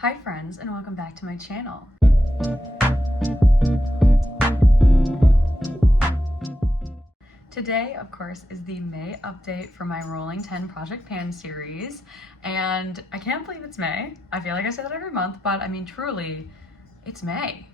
Hi friends, and welcome back to my channel. Today, of course, is the May update for my Rolling 10 Project Pan series, and I can't believe it's May. I feel like I say that every month, but I mean, truly, it's May.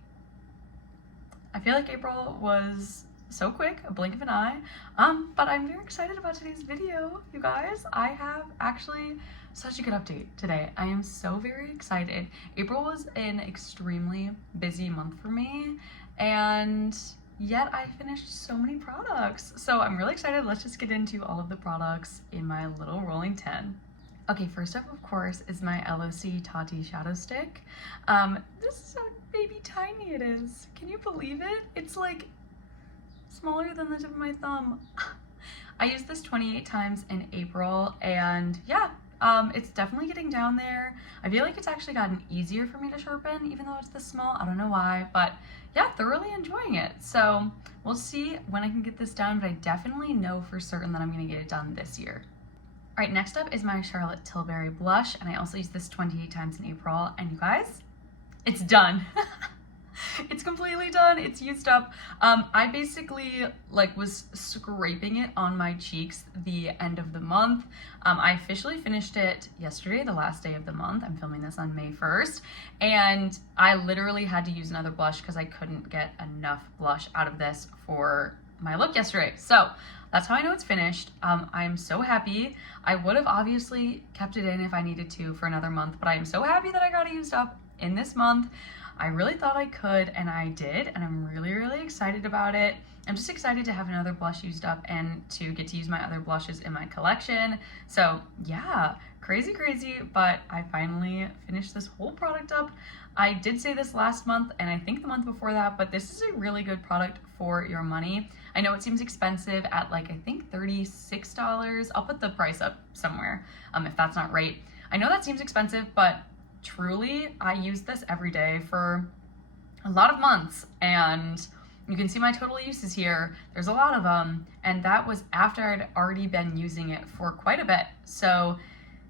I feel like April was so quick, a blink of an eye, but I'm very excited about today's video, you guys. I have actually such a good update today. I am so very excited. April was an extremely busy month for me, and yet I finished so many products. So I'm really excited. Let's just get into all of the products in my little Rolling 10. Okay, first up, of course, is my LOC Tati Shadow Stick. This is how baby tiny it is. Can you believe it? It's like smaller than the tip of my thumb. I used this 28 times in April, and yeah, it's definitely getting down there. I feel like it's actually gotten easier for me to sharpen, even though it's this small. I don't know why, but yeah, thoroughly enjoying it. So we'll see when I can get this done, but I definitely know for certain that I'm gonna get it done this year. All right, next up is my Charlotte Tilbury blush, and I also used this 28 times in April, and you guys, it's done. It's completely done. It's used up. I basically was scraping it on my cheeks the end of the month. I officially finished it yesterday, the last day of the month. I'm filming this on May 1st, and I literally had to use another blush because I couldn't get enough blush out of this for my look yesterday. So that's how I know it's finished. I'm so happy. I would have obviously kept it in if I needed to for another month, but I am so happy that I got it used up in this month. I really thought I could, and I did, and I'm really, really excited about it. I'm just excited to have another blush used up and to get to use my other blushes in my collection. So yeah, crazy, but I finally finished this whole product up. I did say this last month, and I think the month before that, but this is a really good product for your money. I know it seems expensive at I think $36. I'll put the price up somewhere if that's not right. I know that seems expensive, but truly, I use this every day for a lot of months, and you can see my total uses here. There's a lot of them, and that was after I'd already been using it for quite a bit. So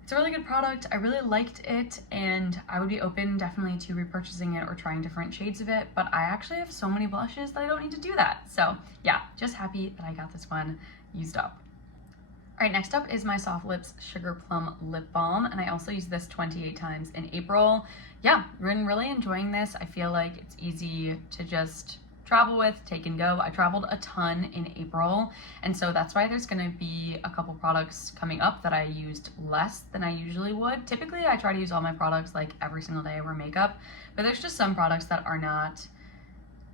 it's a really good product. I really liked it, and I would be open definitely to repurchasing it or trying different shades of it, but I actually have so many blushes that I don't need to do that. So yeah, just happy that I got this one used up. All right, next up is my Soft Lips Sugar Plum Lip Balm, and I also used this 28 times in April. Yeah, been really enjoying this. I feel like it's easy to just travel with, take and go. I traveled a ton in April, and so that's why there's gonna be a couple products coming up that I used less than I usually would. Typically, I try to use all my products every single day I wear makeup, but there's just some products that are not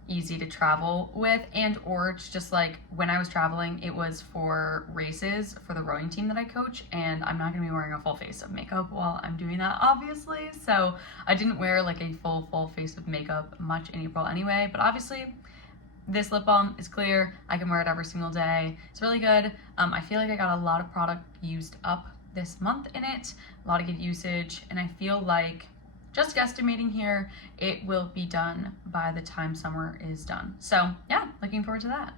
easy to travel with, and or it's just when I was traveling, it was for races for the rowing team that I coach, and I'm not gonna be wearing a full face of makeup while I'm doing that, obviously. So I didn't wear a full face of makeup much in April anyway, but obviously this lip balm is clear. I can wear it every single day. It's really good. I feel like I got a lot of product used up this month in it, a lot of good usage, and I feel like, just guesstimating here, it will be done by the time summer is done. So yeah, looking forward to that.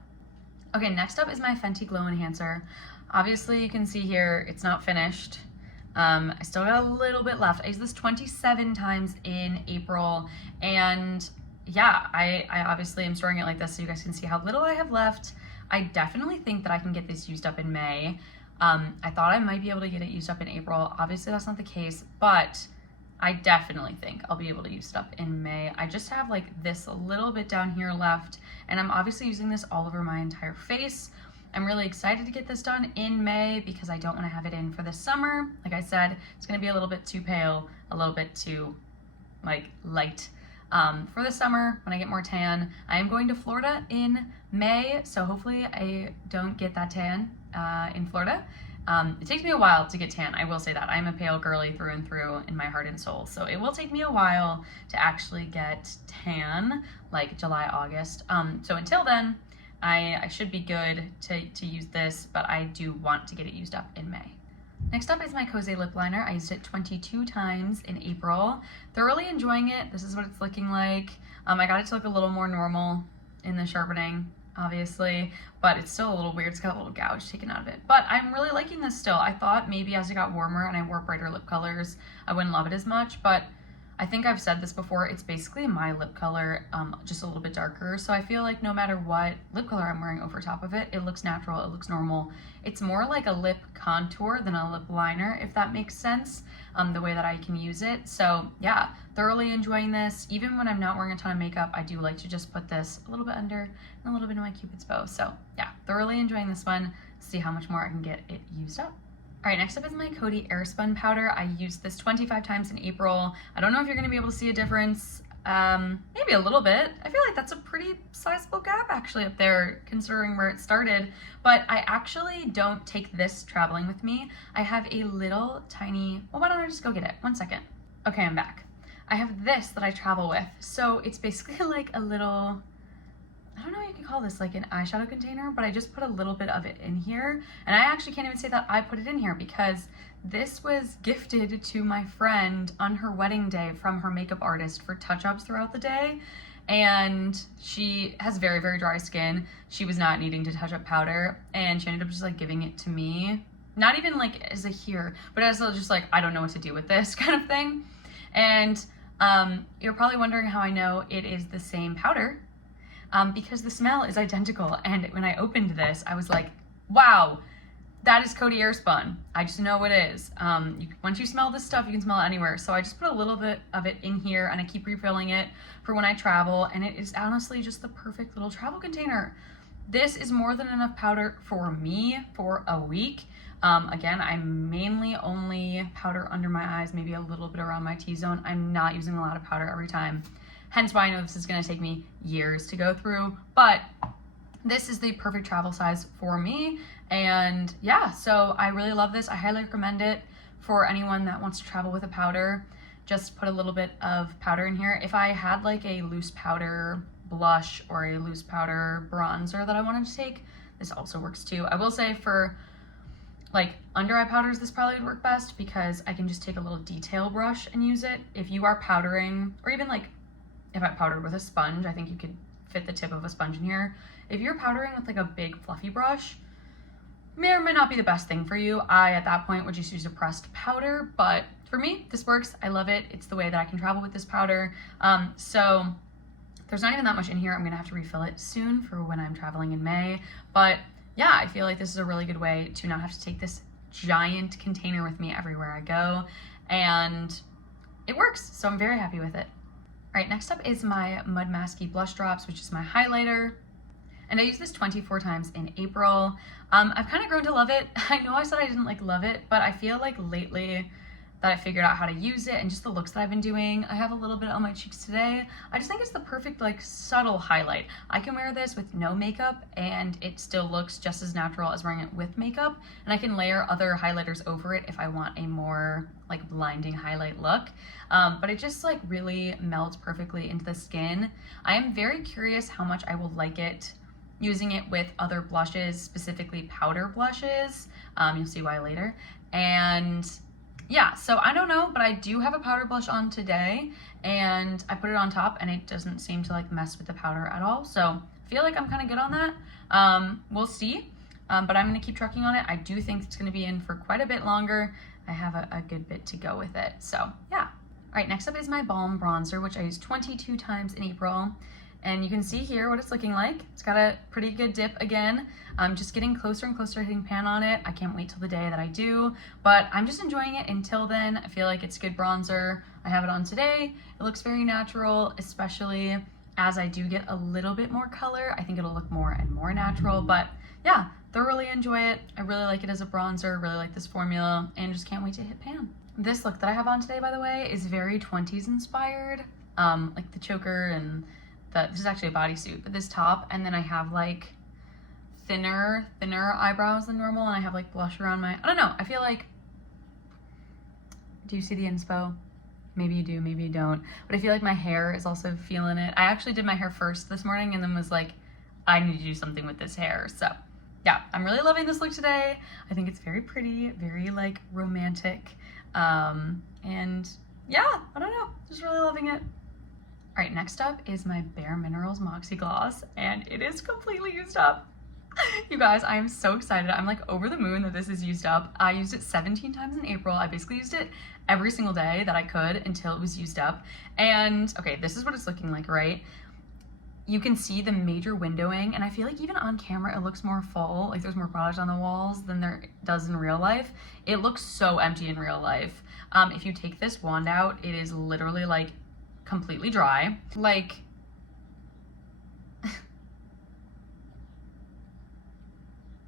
Okay, next up is my Fenty Glow Enhancer. Obviously you can see here, it's not finished. I still got a little bit left. I used this 27 times in April, and yeah, I obviously am storing it like this so you guys can see how little I have left. I definitely think that I can get this used up in May. I thought I might be able to get it used up in April. Obviously that's not the case, but I definitely think I'll be able to use it up in May. I just have this a little bit down here left, and I'm obviously using this all over my entire face. I'm really excited to get this done in May because I don't want to have it in for the summer. Like I said, it's going to be a little bit too pale, a little bit too light for the summer when I get more tan. I am going to Florida in May, so hopefully I don't get that tan in Florida. It takes me a while to get tan, I will say that. I'm a pale girly through and through in my heart and soul, so it will take me a while to actually get tan, July, August. So until then, I should be good to use this, but I do want to get it used up in May. Next up is my Kose lip liner. I used it 22 times in April. Thoroughly enjoying it. This is what it's looking like. I got it to look a little more normal in the sharpening, obviously, but it's still a little weird. It's got a little gouge taken out of it, but I'm really liking this still. I thought maybe as it got warmer and I wore brighter lip colors, I wouldn't love it as much, but I think I've said this before, it's basically my lip color, just a little bit darker. So I feel like no matter what lip color I'm wearing over top of it, it looks natural, it looks normal. It's more like a lip contour than a lip liner, if that makes sense, the way that I can use it. So yeah, thoroughly enjoying this. Even when I'm not wearing a ton of makeup, I do like to just put this a little bit under and a little bit of my Cupid's bow. So yeah, thoroughly enjoying this one. See how much more I can get it used up. All right, next up is my Coty Airspun powder. I used this 25 times in April. I don't know if you're gonna be able to see a difference. Maybe a little bit. I feel like that's a pretty sizable gap actually up there considering where it started, but I actually don't take this traveling with me. I have a little tiny, well, why don't I just go get it? 1 second. Okay, I'm back. I have this that I travel with. So it's basically like a little, I don't know what you can call this, like an eyeshadow container, but I just put a little bit of it in here. And I actually can't even say that I put it in here because this was gifted to my friend on her wedding day from her makeup artist for touch-ups throughout the day. And she has very, very dry skin. She was not needing to touch up powder and she ended up just like giving it to me. Not even like as a here, but as a just like, I don't know what to do with this kind of thing. And you're probably wondering how I know it is the same powder. Because the smell is identical. And when I opened this, I was like, wow, that is Coty Airspun. I just know it is. Once you smell this stuff, you can smell it anywhere. So I just put a little bit of it in here and I keep refilling it for when I travel. And it is honestly just the perfect little travel container. This is more than enough powder for me for a week. Again, I mainly only powder under my eyes, maybe a little bit around my T-zone. I'm not using a lot of powder every time. Hence why I know this is gonna take me years to go through, but this is the perfect travel size for me. And yeah, so I really love this. I highly recommend it for anyone that wants to travel with a powder. Just put a little bit of powder in here. If I had like a loose powder blush or a loose powder bronzer that I wanted to take, this also works too. I will say for like under eye powders, this probably would work best because I can just take a little detail brush and use it. If you are powdering, or even like if I powdered with a sponge, I think you could fit the tip of a sponge in here. If you're powdering with like a big fluffy brush, may or may not be the best thing for you. I, at that point, would just use a pressed powder, but for me, this works. I love it. It's the way that I can travel with this powder. So there's not even that much in here. I'm gonna have to refill it soon for when I'm traveling in May. But yeah, I feel like this is a really good way to not have to take this giant container with me everywhere I go. And it works, so I'm very happy with it. All right, next up is my Mud Masky Blush Drops, which is my highlighter. And I used this 24 times in April. I've kind of grown to love it. I know I said I didn't like love it, but I feel like lately that I figured out how to use it and just the looks that I've been doing. I have a little bit on my cheeks today. I just think it's the perfect like subtle highlight. I can wear this with no makeup and it still looks just as natural as wearing it with makeup. And I can layer other highlighters over it if I want a more like blinding highlight look. But it just like really melts perfectly into the skin. I am very curious how much I will like it using it with other blushes, specifically powder blushes. You'll see why later. And yeah, so I don't know, but I do have a powder blush on today and I put it on top and it doesn't seem to like mess with the powder at all. So I feel like I'm kind of good on that. We'll see, but I'm gonna keep trucking on it. I do think it's gonna be in for quite a bit longer. I have a good bit to go with it, so yeah. All right, next up is my Balm Bronzer, which I used 22 times in April. And you can see here what it's looking like. It's got a pretty good dip again. I'm just getting closer and closer to hitting pan on it. I can't wait till the day that I do, but I'm just enjoying it until then. I feel like it's good bronzer. I have it on today. It looks very natural, especially as I do get a little bit more color. I think it'll look more and more natural, but yeah, thoroughly enjoy it. I really like it as a bronzer, really like this formula, and just can't wait to hit pan. This look that I have on today, by the way, is very 20s inspired, like the choker and this is actually a bodysuit, but this top, and then I have like thinner eyebrows than normal, and I have like blush around my, I don't know, I feel like, do you see the inspo? Maybe you do, maybe you don't, but I feel like my hair is also feeling it. I actually did my hair first this morning and then was like, I need to do something with this hair, so yeah, I'm really loving this look today. I think it's very pretty, very like romantic, and yeah, I don't know, just really loving it. All right, next up is my Bare Minerals Moxie Gloss, and it is completely used up. You guys, I am so excited. I'm like over the moon that this is used up. I used it 17 times in April. I basically used it every single day that I could until it was used up. And okay, this is what it's looking like, right? You can see the major windowing, and I feel like even on camera it looks more full, like there's more product on the walls than there does in real life. It looks so empty in real life. If you take this wand out, it is literally like completely dry. Like,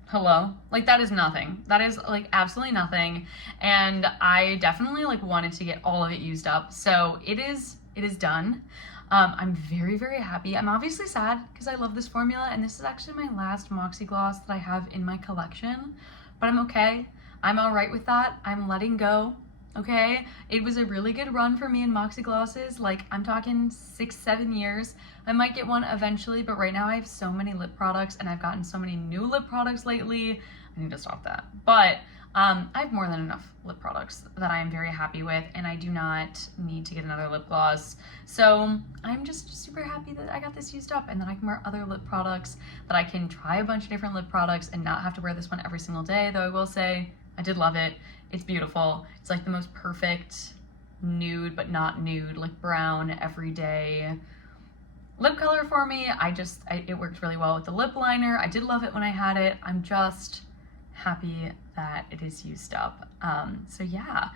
hello? Like that is nothing. That is like absolutely nothing. And I definitely like wanted to get all of it used up. So it is done. I'm very, very happy. I'm obviously sad because I love this formula, and this is actually my last Moxie gloss that I have in my collection, but I'm okay. I'm all right with that. I'm letting go, okay? It was a really good run for me in Moxie glosses. Like, I'm talking 6-7 years. I might get one eventually, but right now I have so many lip products, and I've gotten so many new lip products lately. I need to stop that. But I have more than enough lip products that I am very happy with, and I do not need to get another lip gloss. So I'm just super happy that I got this used up and that I can wear other lip products, that I can try a bunch of different lip products and not have to wear this one every single day, though I will say I did love it. It's beautiful. It's like the most perfect nude, but not nude, like brown, everyday lip color for me. It worked really well with the lip liner. I did love it when I had it. I'm just happy that it is used up. So yeah,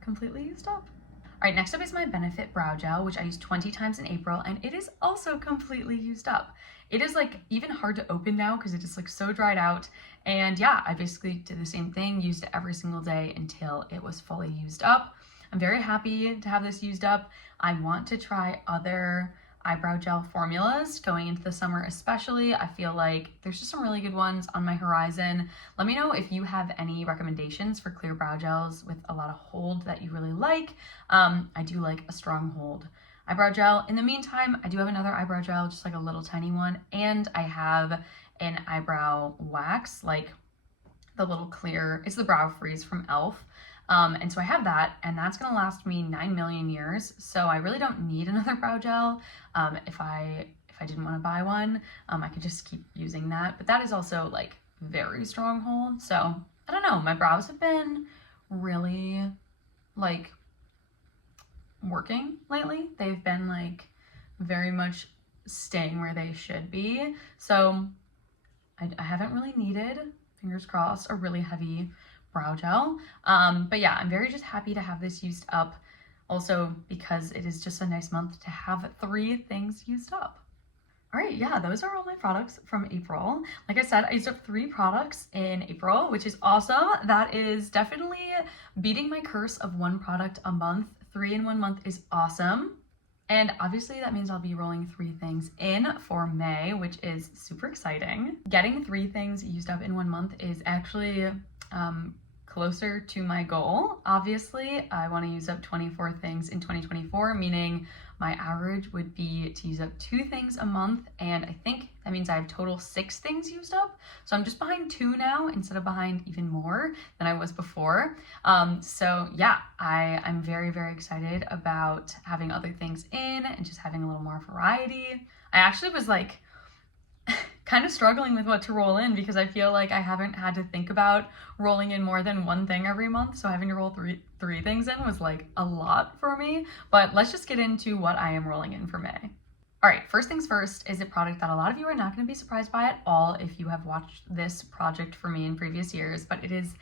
completely used up. All right, next up is my Benefit Brow Gel, which I used 20 times in April, and it is also completely used up. It is like even hard to open now because it is like so dried out. And yeah, I basically did the same thing, used it every single day until it was fully used up. I'm very happy to have this used up. I want to try other eyebrow gel formulas going into the summer especially. I feel like there's just some really good ones on my horizon. Let me know if you have any recommendations for clear brow gels with a lot of hold that you really like. I do like a strong hold eyebrow gel. In the meantime, I do have another eyebrow gel, just like a little tiny one, and I have an eyebrow wax, like the little clear, it's the Brow Freeze from e.l.f. And so I have that, and that's gonna last me 9 million years. So I really don't need another brow gel. If I didn't want to buy one, I could just keep using that. But that is also like very strong hold. So I don't know, my brows have been really like working lately. They've been like very much staying where they should be. So I haven't really needed, fingers crossed, a really heavy brow gel. But yeah, I'm very just happy to have this used up. Also because it is just a nice month to have 3 things used up. All right, yeah, those are all my products from April. Like I said, I used up 3 products in April, which is awesome. That is definitely beating my curse of 1 product a month. 3 in 1 month is awesome. And obviously that means I'll be rolling 3 things in for May, which is super exciting. Getting 3 things used up in 1 month is actually closer to my goal. Obviously, I want to use up 24 things in 2024, meaning my average would be to use up 2 things a month, and I think that means I have total 6 things used up. So I'm just behind 2 now instead of behind even more than I was before. So yeah, I'm very, very excited about having other things in and just having a little more variety. I actually was like kind of struggling with what to roll in because I feel like I haven't had to think about rolling in more than 1 thing every month. So having to roll three things in was like a lot for me. But let's just get into what I am rolling in for May. All right, first things first is a product that a lot of you are not going to be surprised by at all if you have watched this project for me in previous years, but it is,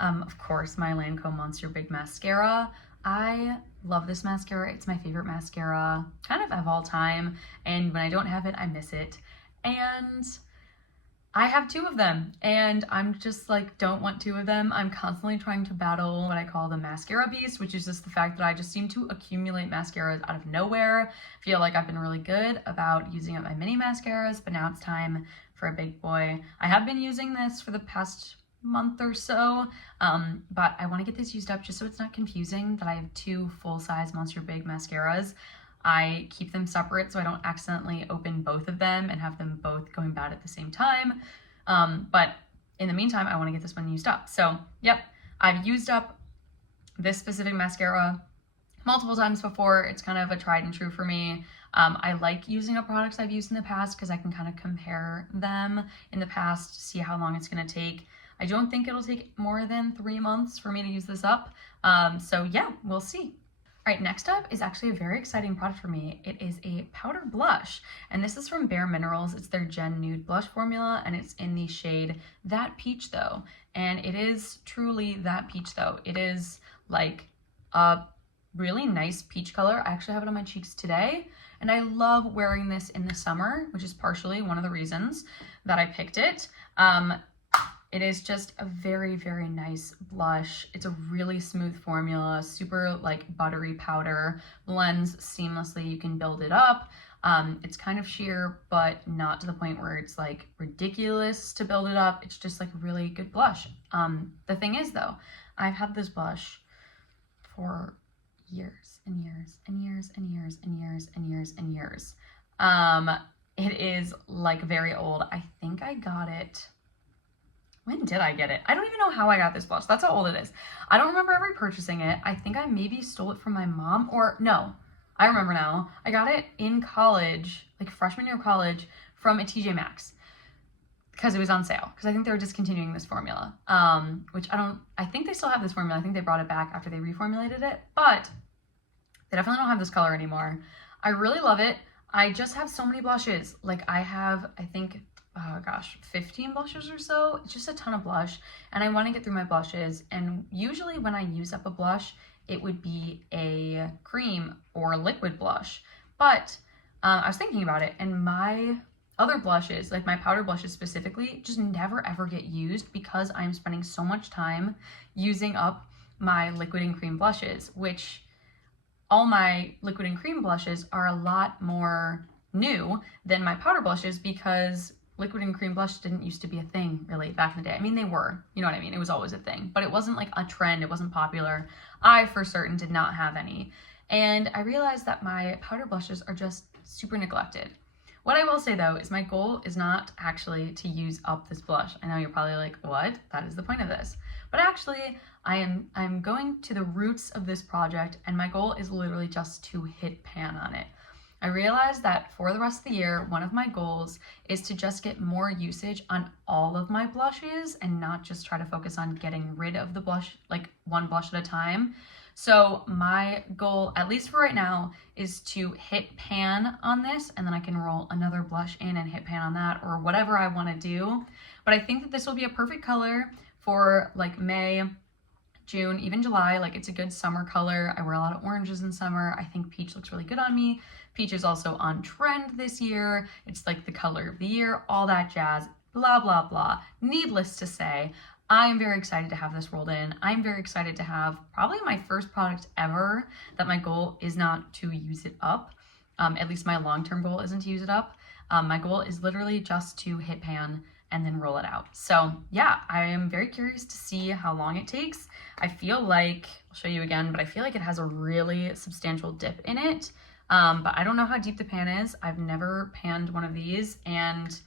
of course, my Lancome Monster Big Mascara. I love this mascara. It's my favorite mascara kind of all time, and when I don't have it, I miss it. And I have 2 of them, and I'm just like, don't want 2 of them. I'm constantly trying to battle what I call the mascara beast, which is just the fact that I just seem to accumulate mascaras out of nowhere. Feel like I've been really good about using up my mini mascaras, but now it's time for a big boy. I have been using this for the past month or so, but I want to get this used up just so it's not confusing that I have 2 full-size Monster Big mascaras. I keep them separate so I don't accidentally open both of them and have them both going bad at the same time. But in the meantime, I want to get this one used up. So yep, I've used up this specific mascara multiple times before. It's kind of a tried and true for me. I like using up products I've used in the past because I can kind of compare them in the past to see how long it's going to take. I don't think it'll take more than 3 months for me to use this up. So yeah, we'll see. All right, next up is actually a very exciting product for me. It is a powder blush, and this is from Bare Minerals. It's their Gen Nude Blush formula, and it's in the shade That Peach Though. And it is truly that peach though. It is like a really nice peach color. I actually have it on my cheeks today, and I love wearing this in the summer, which is partially one of the reasons that I picked it. It is just a very, very nice blush. It's a really smooth formula, super like buttery powder, blends seamlessly. You can build it up. It's kind of sheer, but not to the point where it's like ridiculous to build it up. It's just like a really good blush. The thing is though, I've had this blush for years and years and years and years and years and years and years. It is like very old. I think I got it. When did I get it? I don't even know how I got this blush. That's how old it is. I don't remember ever purchasing it. I think I maybe stole it from my mom, or no, I remember now. I got it in college, like freshman year of college, from a TJ Maxx because it was on sale. Because I think they were discontinuing this formula, which I think they still have this formula. I think they brought it back after they reformulated it, but they definitely don't have this color anymore. I really love it. I just have so many blushes. Like I have, I think, oh gosh, 15 blushes or so. It's just a ton of blush, and I want to get through my blushes. And usually when I use up a blush, it would be a cream or liquid blush. But I was thinking about it, and my other blushes, like my powder blushes specifically, just never ever get used because I'm spending so much time using up my liquid and cream blushes, which all my liquid and cream blushes are a lot more new than my powder blushes because liquid and cream blush didn't used to be a thing really back in the day. I mean, they were, you know what I mean? It was always a thing, but it wasn't like a trend. It wasn't popular. I, for certain, did not have any. And I realized that my powder blushes are just super neglected. What I will say though, is my goal is not actually to use up this blush. I know you're probably like, what? That is the point of this. But actually, I'm going to the roots of this project, and my goal is literally just to hit pan on it. I realized that for the rest of the year, one of my goals is to just get more usage on all of my blushes and not just try to focus on getting rid of the blush, like one blush at a time. So my goal, at least for right now, is to hit pan on this, and then I can roll another blush in and hit pan on that, or whatever I want to do. But I think that this will be a perfect color for like May, June, even July. Like it's a good summer color. I wear a lot of oranges in summer. I think peach looks really good on me. Peach is also on trend this year. It's like the color of the year, all that jazz, blah, blah, blah. Needless to say, I am very excited to have this rolled in. I'm very excited to have probably my first product ever that my goal is not to use it up. At least my long-term goal isn't to use it up. My goal is literally just to hit pan and then roll it out. So yeah, I am very curious to see how long it takes. I feel like, I'll show you again, but I feel like it has a really substantial dip in it. But I don't know how deep the pan is. I've never panned one of these, and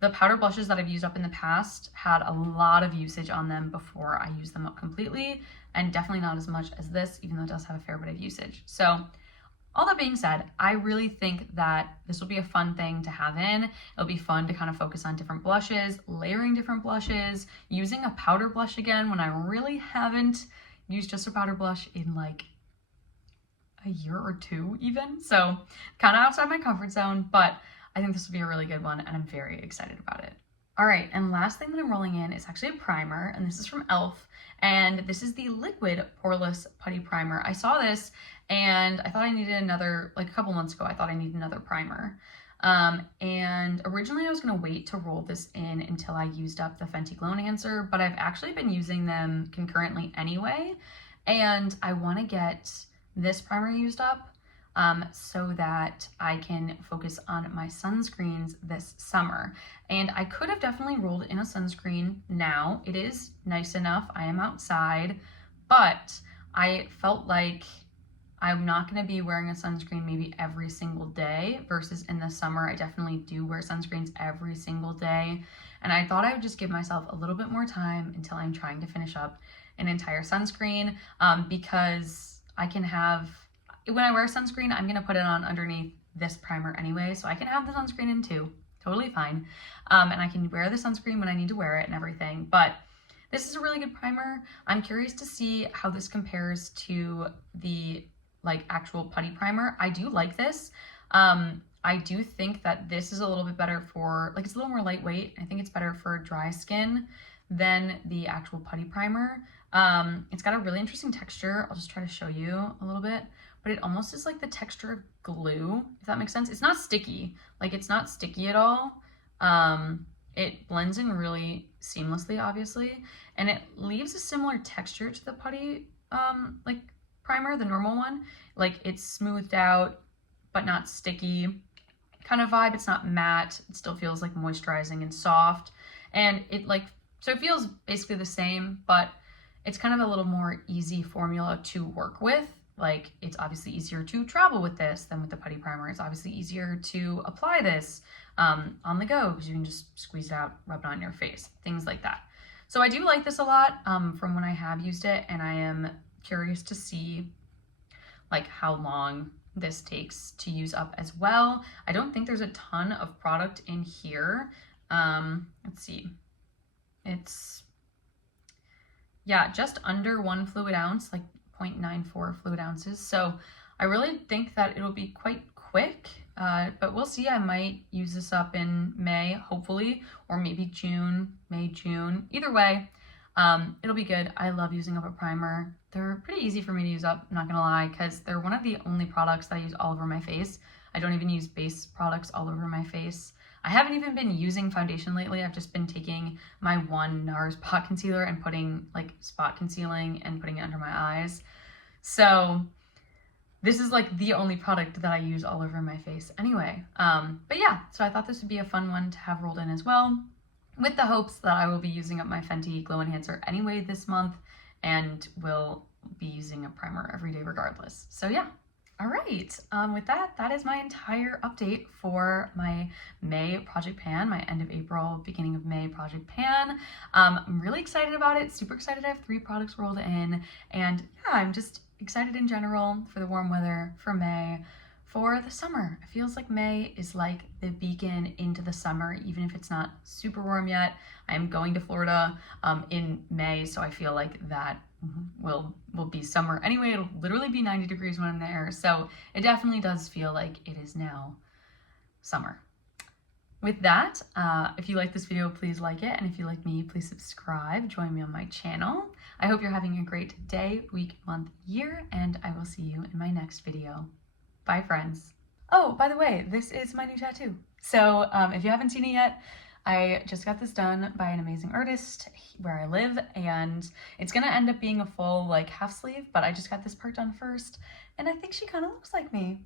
the powder blushes that I've used up in the past had a lot of usage on them before I used them up completely, and definitely not as much as this, even though it does have a fair bit of usage. So all that being said, I really think that this will be a fun thing to have in. It'll be fun to kind of focus on different blushes, layering different blushes, using a powder blush again when I really haven't used just a powder blush in like a year or two even. So kind of outside my comfort zone, but I think this will be a really good one, and I'm very excited about it. All right, and last thing that I'm rolling in is actually a primer, and this is from e.l.f. And this is the Liquid Poreless Putty Primer. I saw this and I thought I needed another, like a couple months ago, I thought I needed another primer. And originally I was gonna wait to roll this in until I used up the Fenty Glow Enhancer, but I've actually been using them concurrently anyway. And I wanna get this primer used up so that I can focus on my sunscreens this summer. And I could have definitely rolled in a sunscreen now. It is nice enough, I am outside, but I felt like I'm not gonna be wearing a sunscreen maybe every single day versus in the summer, I definitely do wear sunscreens every single day. And I thought I would just give myself a little bit more time until I'm trying to finish up an entire sunscreen because I can have when I wear sunscreen, I'm gonna put it on underneath this primer anyway, so I can have the sunscreen in too. Totally fine. And I can wear the sunscreen when I need to wear it and everything, but this is a really good primer. I'm curious to see how this compares to the like actual putty primer. I do like this. I do think that this is a little bit better for, like, it's a little more lightweight. I think it's better for dry skin than the actual putty primer. It's got a really interesting texture. I'll just try to show you a little bit, but it almost is like the texture of glue, if that makes sense. It's not sticky, like it's not sticky at all. It blends in really seamlessly, obviously, and it leaves a similar texture to the putty like primer, the normal one. Like it's smoothed out, but not sticky kind of vibe. It's not matte. It still feels like moisturizing and soft, and so it feels basically the same, but it's kind of a little more easy formula to work with. Like it's obviously easier to travel with this than with the putty primer. It's obviously easier to apply this on the go because you can just squeeze it out, rub it on your face, things like that. So I do like this a lot from when I have used it, and I am curious to see like how long this takes to use up as well. I don't think there's a ton of product in here. Let's see. It's, yeah, just under 1 fluid ounce, like 0.94 fluid ounces. So I really think that it'll be quite quick, but we'll see. I might use this up in May, hopefully, or maybe June, May, June. Either way, it'll be good. I love using up a primer. They're pretty easy for me to use up, I'm not gonna lie, because they're one of the only products that I use all over my face. I don't even use base products all over my face. I haven't even been using foundation lately. I've just been taking my one NARS spot concealer and putting like spot concealing and putting it under my eyes. So this is like the only product that I use all over my face anyway. But yeah, so I thought this would be a fun one to have rolled in as well, with the hopes that I will be using up my Fenty Glow Enhancer anyway this month and will be using a primer every day regardless. So yeah. All right, with that, that is my entire update for my May Project Pan, my end of April, beginning of May Project Pan. I'm really excited about it, super excited to have 3 products rolled in, and yeah, I'm just excited in general for the warm weather, for May, for the summer. It feels like May is like the beacon into the summer, even if it's not super warm yet. I am going to Florida in May, so I feel like that will be summer anyway. It'll literally be 90 degrees when I'm there, so it definitely does feel like it is now summer. With that, if you like this video, please like it, and if you like me, please subscribe, join me on my channel. I hope you're having a great day, week, month, year, and I will see you in my next video. Bye, friends. Oh, by the way, this is my new tattoo. So if you haven't seen it yet, I just got this done by an amazing artist where I live, and it's gonna end up being a full like half sleeve, but I just got this part done first, and I think she kind of looks like me.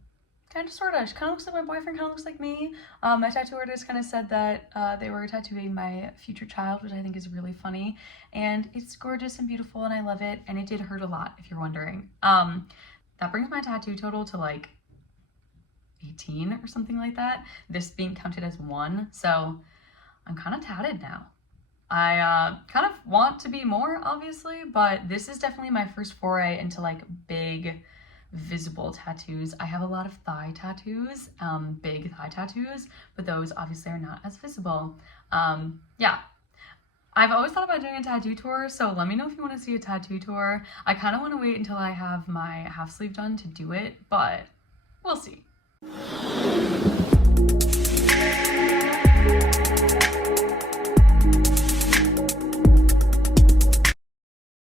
Kind of, sort of. She kind of looks like my boyfriend, kind of looks like me. My tattoo artist kind of said that they were tattooing my future child, which I think is really funny, and it's gorgeous and beautiful, and I love it, and it did hurt a lot, if you're wondering. That brings my tattoo total to like 18 or something like that, this being counted as 1, so I'm kind of tatted now. I kind of want to be more, obviously, but this is definitely my first foray into like big visible tattoos. I have a lot of thigh tattoos, big thigh tattoos, but those obviously are not as visible. Yeah, I've always thought about doing a tattoo tour, so let me know if you want to see a tattoo tour. I kind of want to wait until I have my half sleeve done to do it, but we'll see.